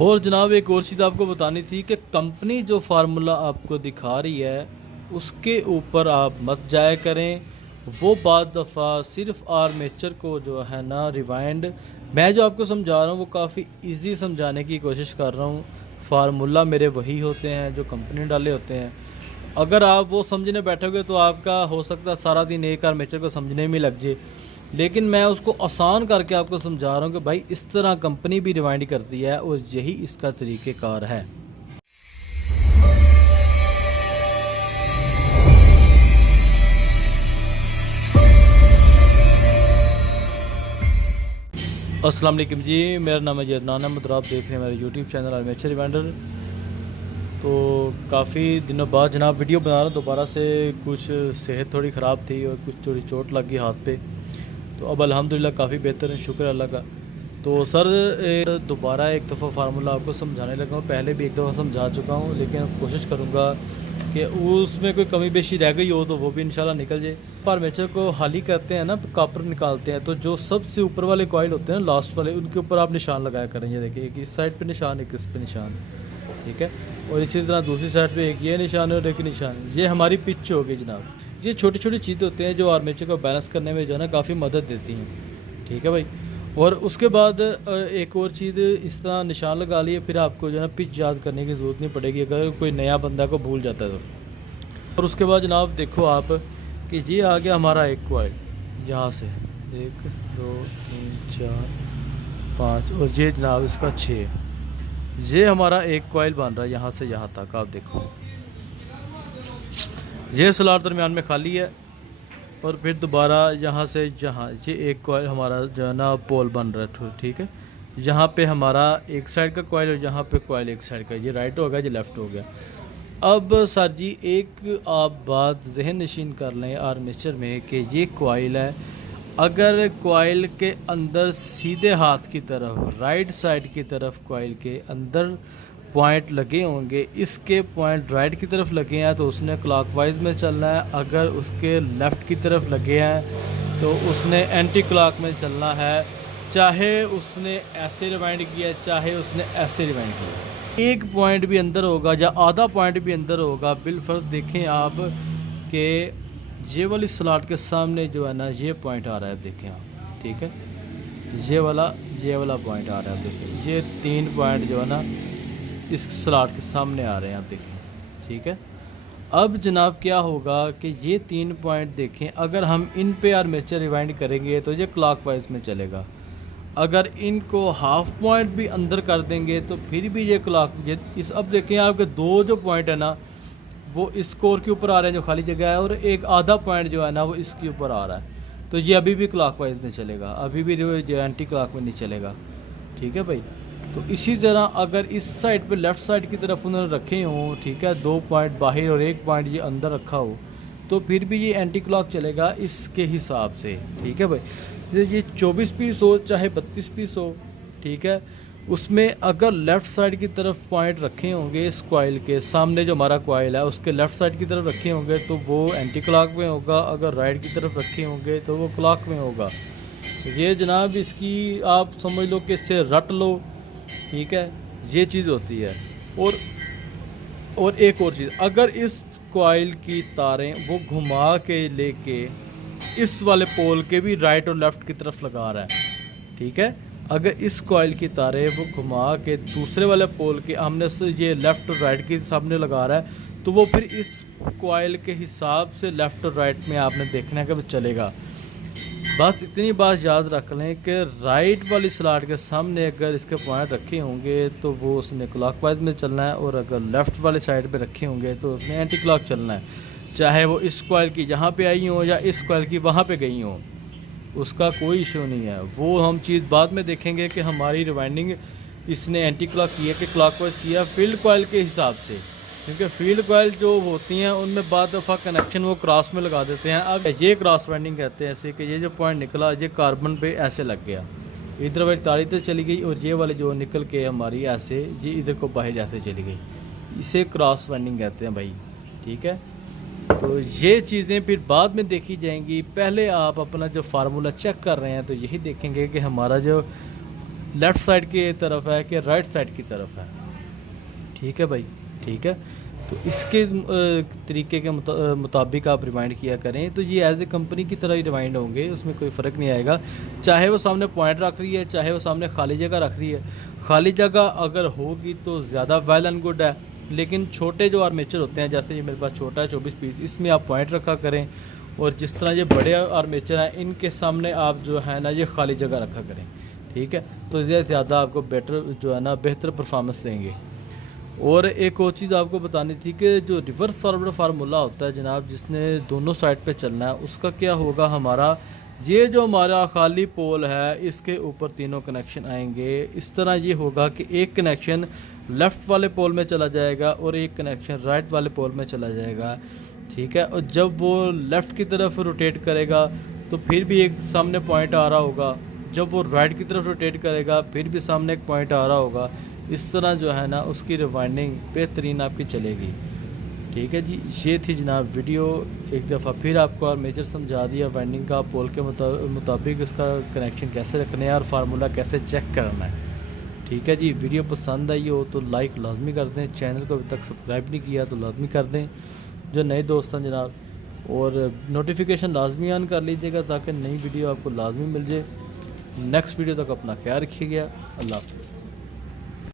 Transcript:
और जनाब एक और चीज़ आपको बतानी थी कि कंपनी जो फार्मूला आपको दिखा रही है उसके ऊपर आप मत जाया करें। वो बाद दफ़ा सिर्फ आर्मेचर को जो है ना रिवाइंड, मैं जो आपको समझा रहा हूँ वो काफ़ी इजी समझाने की कोशिश कर रहा हूँ। फार्मूला मेरे वही होते हैं जो कंपनी डाले होते हैं। अगर आप वो समझने बैठोगे तो आपका हो सकता है सारा दिन एक आर्मेचर को समझने में लग जाए, लेकिन मैं उसको आसान करके आपको समझा रहा हूँ कि भाई इस तरह कंपनी भी रिवाइंड करती है और यही इसका तरीक़ेकार है। अस्सलाम वालेकुम जी, मेरा नाम है जदनान अहमद और आप देख रहे हैं मेरा यूट्यूब चैनल आर्मेचर रिवाइंडर। तो काफ़ी दिनों बाद जनाब वीडियो बना रहा हूँ दोबारा से। कुछ सेहत थोड़ी ख़राब थी और कुछ थोड़ी चोट लग गई हाथ पे, तो अब अल्हम्दुलिल्लाह काफ़ी बेहतर है, शुक्र अल्लाह का। तो सर दोबारा एक दफ़ा फार्मूला आपको समझाने लगा हूँ। पहले भी एक दफ़ा समझा चुका हूँ, लेकिन कोशिश करूँगा कि उसमें कोई कमी बेशी रह गई हो तो वो भी इंशाल्लाह निकल जाए। आर्मेचर को खाली करते हैं ना, कापर निकालते हैं, तो जो सबसे ऊपर वाले कॉइल होते हैं ना, लास्ट वाले, उनके ऊपर आप निशान लगाया करें। ये देखिए, एक इस साइड पे निशान, एक इस पे निशान, ठीक है। और इसी तरह दूसरी साइड पे एक ये निशान है और एक निशान। ये हमारी पिच होगी जनाब। ये छोटी छोटी चीज़ें होती हैं जो आर्मेचर को बैलेंस करने में जो है ना काफ़ी मदद देती हैं, ठीक है भाई। और उसके बाद एक और चीज़, इस तरह निशान लगा लिए, फिर आपको जो है ना पिच याद करने की ज़रूरत नहीं पड़ेगी अगर कोई नया बंदा को भूल जाता है तो। और उसके बाद जनाब देखो आप कि ये आ गया हमारा एक कॉइल, यहाँ से 1 2 3 4 5 और ये जनाब इसका 6। ये हमारा एक कॉइल बन रहा है यहाँ से यहाँ तक। आप देखो ये स्लॉट दरमियान में खाली है और फिर दोबारा यहाँ से यहाँ ये एक कॉइल हमारा जो है ना पोल बन रहा है, ठीक है। यहाँ पे हमारा एक साइड का कॉइल और यहाँ पे कॉइल एक साइड का, ये राइट हो गया, ये लेफ़्ट हो गया। अब सर जी एक आप बात जहन नशीन कर लें आर्मेचर में कि ये कॉइल है, अगर कॉइल के अंदर सीधे हाथ की तरफ राइट साइड की तरफ कॉइल के अंदर पॉइंट लगे होंगे, इसके पॉइंट राइट की तरफ लगे हैं तो उसने क्लॉकवाइज में चलना है। अगर उसके लेफ़्ट की तरफ लगे हैं तो उसने एंटी क्लॉक में चलना है, चाहे उसने ऐसे रिवाइंड किया चाहे उसने ऐसे रिवाइंड किया। एक पॉइंट भी अंदर होगा या आधा पॉइंट भी अंदर होगा, बिलफर्ज देखें आप कि ये वाली स्लॉट के सामने जो है ना ये पॉइंट आ रहा है, देखें आप, ठीक है। ये वाला पॉइंट आ रहा है, देखिए ये 3 पॉइंट जो है ना इस स्लॉट के सामने आ रहे हैं, आप देखें, ठीक है। अब जनाब क्या होगा कि ये 3 पॉइंट देखें, अगर हम इन पे आर्मेचर रिवाइंड करेंगे तो ये क्लॉकवाइज में चलेगा। अगर इनको हाफ पॉइंट भी अंदर कर देंगे तो फिर भी ये इस अब देखें आपके 2 जो पॉइंट है ना वो इस कोर के ऊपर आ रहे हैं जो खाली जगह है, और एक आधा पॉइंट जो है ना वो इसके ऊपर आ रहा है, तो ये अभी भी क्लॉकवाइज में चलेगा, अभी भी जो एंटी क्लॉक में नहीं चलेगा, ठीक है भाई। तो इसी तरह अगर इस साइड पे लेफ़्ट साइड की तरफ उन्होंने रखे हों, ठीक है, 2 पॉइंट बाहर और 1 पॉइंट ये अंदर रखा हो, तो फिर भी ये एंटी क्लॉक चलेगा इसके हिसाब से, ठीक है भाई। ये 24 पीस हो चाहे 32 पीस हो, ठीक है, उसमें अगर लेफ़्ट साइड की तरफ पॉइंट रखे होंगे इस कॉइल के सामने, जो हमारा कॉइल है उसके लेफ़्ट साइड की तरफ रखे होंगे तो वो एंटी क्लॉक में होगा, अगर राइट की तरफ रखे होंगे तो वो क्लॉक में होगा। ये जनाब इसकी आप समझ लो कि इससे रट लो, ठीक है, ये चीज़ होती है। और एक और चीज़, अगर इस कॉइल की तारें वो घुमा के लेके इस वाले पोल के भी राइट और लेफ़्ट की तरफ लगा रहा है, ठीक है, अगर इस कॉइल की तारें वो घुमा के दूसरे वाले पोल के हमने से ये लेफ़्ट और राइट के सामने लगा रहा है, तो वो फिर इस कॉइल के हिसाब से लेफ़्ट और राइट में आपने देखना है कि वो चलेगा। बस इतनी बात याद रख लें कि राइट वाली स्लॉट के सामने अगर इसके पॉइंट रखे होंगे तो वो उसने क्लॉकवाइज में चलना है, और अगर लेफ़्ट वाली साइड पे रखे होंगे तो उसने एंटी क्लॉक चलना है, चाहे वो इस कॉइल की यहाँ पे आई हो या इस कॉइल की वहाँ पे गई हो, उसका कोई इशू नहीं है। वो हम चीज़ बाद में देखेंगे कि हमारी रिवाइंडिंग इसने एंटी क्लॉक किया कि क्लॉकवाइज किया फील्ड कॉइल के हिसाब से, क्योंकि फील्ड कॉइल जो होती हैं उनमें बाद दफ़ा कनेक्शन वो क्रॉस में लगा देते हैं। अब ये क्रॉस वाइंडिंग कहते हैं, ऐसे कि ये जो पॉइंट निकला ये कार्बन पे ऐसे लग गया, इधर वाली तार इधर चली गई और ये वाले जो निकल के हमारी ऐसे ये इधर को बाहर ऐसे चली गई, इसे क्रॉस वाइंडिंग कहते हैं भाई, ठीक है। तो ये चीज़ें फिर बाद में देखी जाएंगी, पहले आप अपना जो फार्मूला चेक कर रहे हैं तो यही देखेंगे कि हमारा जो लेफ़्ट साइड की तरफ है कि राइट साइड की तरफ है। ठीक है भाई, ठीक है। तो इसके तरीके के मुताबिक आप रिवाइंड किया करें, तो ये एज ए कंपनी की तरह ही रिवाइंड होंगे, उसमें कोई फ़र्क नहीं आएगा। चाहे वो सामने पॉइंट रख रही है, चाहे वो सामने खाली जगह रख रही है। खाली जगह अगर होगी तो ज़्यादा वेल एंड गुड है, लेकिन छोटे जो आर्मेचर होते हैं, जैसे ये मेरे पास छोटा है 24 पीस, इसमें आप पॉइंट रखा करें। और जिस तरह ये बड़े आर्मेचर हैं, इनके सामने आप जो है ना ये खाली जगह रखा करें। ठीक है, तो ये ज़्यादा आपको बेटर जो है ना बेहतर परफॉर्मेंस देंगे। और एक और चीज़ आपको बतानी थी कि जो रिवर्स फॉरवर्ड फार्मूला होता है जनाब, जिसने दोनों साइड पे चलना है, उसका क्या होगा हमारा, ये जो हमारा खाली पोल है इसके ऊपर तीनों कनेक्शन आएंगे। इस तरह ये होगा कि एक कनेक्शन लेफ़्ट वाले पोल में चला जाएगा और एक कनेक्शन राइट वाले पोल में चला जाएगा। ठीक है, और जब वो लेफ़्ट की तरफ रोटेट करेगा तो फिर भी एक सामने पॉइंट आ रहा होगा, जब वो राइट की तरफ रोटेट करेगा फिर भी सामने एक पॉइंट आ रहा होगा। इस तरह जो है ना उसकी रिवाइंडिंग बेहतरीन आपकी चलेगी। ठीक है जी, ये थी जनाब वीडियो। एक दफ़ा फिर आपको आर्मेचर समझा दिया, वाइंडिंग का पोल के मुताबिक उसका कनेक्शन कैसे रखना है और फार्मूला कैसे चेक करना है। ठीक है जी, वीडियो पसंद आई हो तो लाइक लाजमी कर दें, चैनल को अभी तक सब्सक्राइब नहीं किया तो लाजमी कर दें जो नए दोस्त हैं जनाब, और नोटिफिकेशन लाजमी ऑन कर लीजिएगा ताकि नई वीडियो आपको लाजमी मिल जाए। नेक्स्ट वीडियो तक अपना ख्याल रखिएगा। अल्लाह हाफ़िज़।